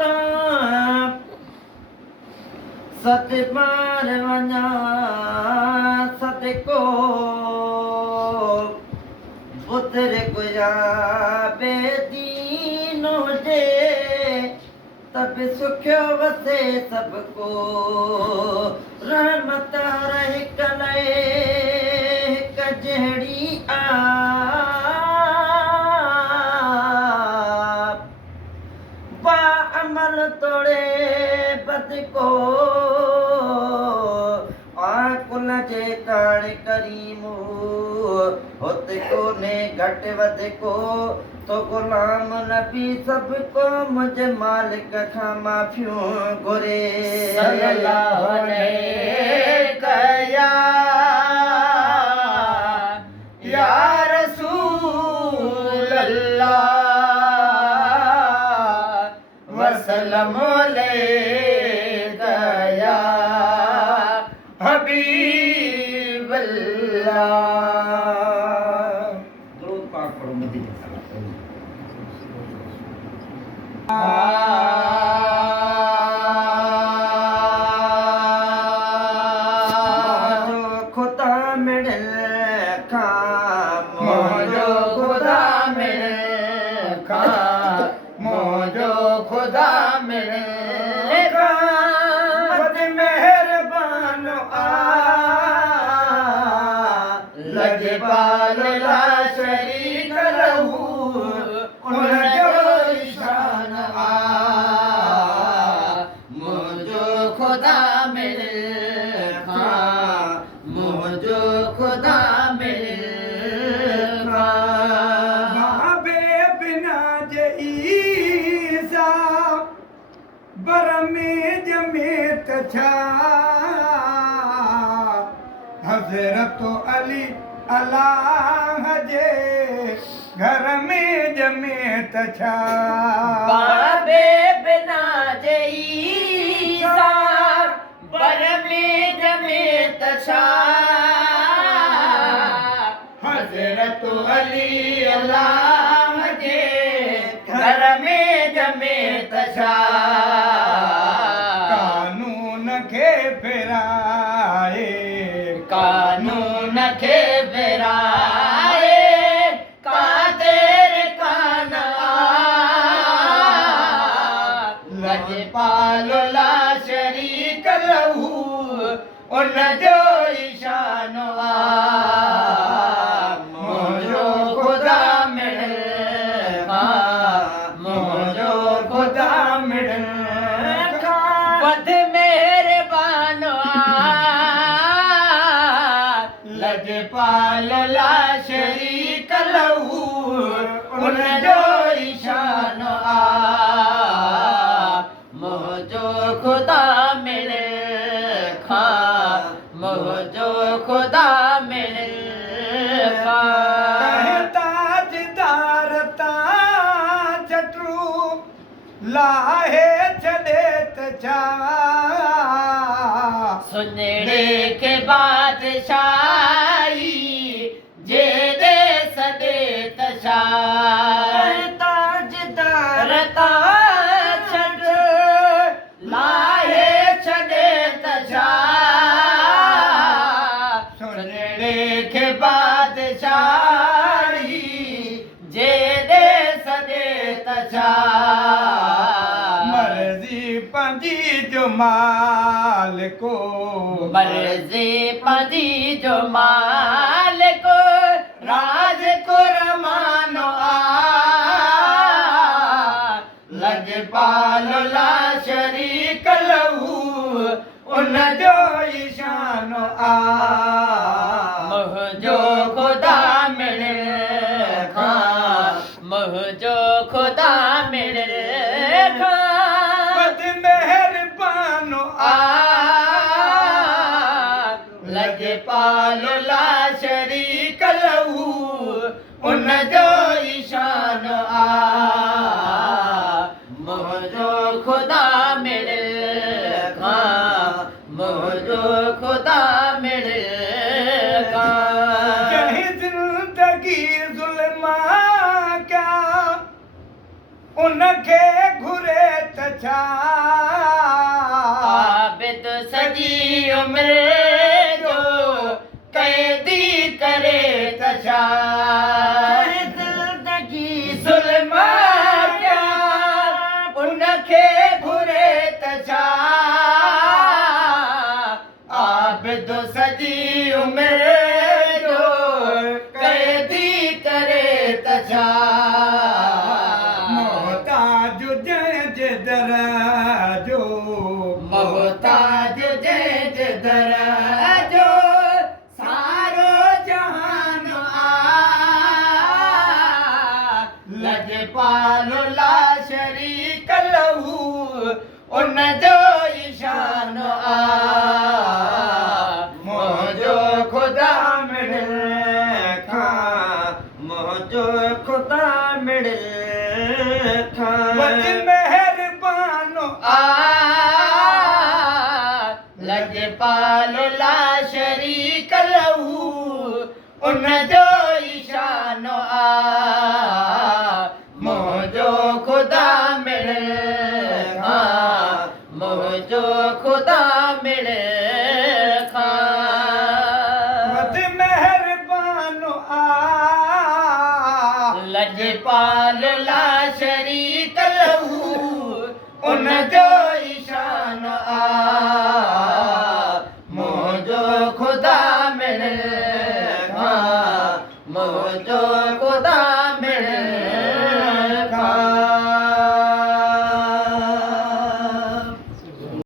तां सत पार वञा सत को पुत्र गुया बेदीन हुजे तब सुखियो वसे सबको रहमत रहे कले हिक जहिड़ी बा अमल तोड़े बद को आकुल जे ताण करीमो हुत कोने घट वध को तो गुलाम नबी सब को मुझे मालिक खां माफियूं घुरे सल्लल्लाहु अलैहि या रसूल अल्लाह वसल्लम अलैका या हबीब अल्लाह। दुरूद पाक पढ़ो मदीने खुदा मिड़ल मोजो खुदा मिले खा मोजो खुदा मिले खा बद मेहरबान लजपाल ला शरीक लहू उन जो ईशान मोजो खुदा मिले खा मोजो खुदा मिले खा बाबे बिना जे ईसा बर में जमे छा हज़रत अली अल्लाह जे घर में जमे छा बाबे बिना जे ईसा बर में जमे छा हज़रत अली अल्लाह जे घर में जमे छा कानून खे फिराए कानून खे फिराए कादेर कान लजपाल ला शरीक लहू उन जो ईशान मोजो खुदा मिले मोजो खुदा मिले वध मेहरबान लजपाल ला शरीक लहू उन जो ईशान मोजो खुदा मिले खा मोजो खुदा मिले खा ताजदार ता चटू लाहे छड़े छा सुनड़े के बादशाही जे दे सदे तशा ताजदार रता छड़ लाहे छड़े तशा सुनड़े के बादशाही जे दे सदे तशा मर्जी पंजी जो मालिको मर्जी पंजी जो मालिको राज को रमानो लजपाल ला शरीक लहू उन जो ईशान मोजो खुदा मिले खा मोजो खुदा मिले खा बद मेहरबान लजपाल ला शरीक लहू उन जो ईशान मोजो खुदा मिले खा मोजो खुदा मिले खा कहीं जिंदगी जुल्मा क्या उनखे घुरे त छा आबिद सॼी उमिरि जो क़ैदी करे त छा ज़िंदगी ज़ुल्म कया उनखे घुरे त छा आबिद सॼी उमिरि जो क़ैदी करे त छा मोहताज जंहिंजे दर जो मोहताज जंहिंजे दर जो सारो जहान आ लजपाल ला शरीक लहू उन जो ईशान आ मुंहिंजो ख़ुदा मिड़िल खां मुंहिंजो ख़ुदा मिड़िल वॾी खां महिरबान आ लजपाल ला शरीक लहू उन जो ईशान आ मुंहिंजो ख़ुदा मिड़िल खां मुंहिंजो ख़ुदा मिड़िल खां वॾी महिरबान आ लजपाल ला शरीक लहू उन जो ईशान आ मुंहिंजो ख़ुदा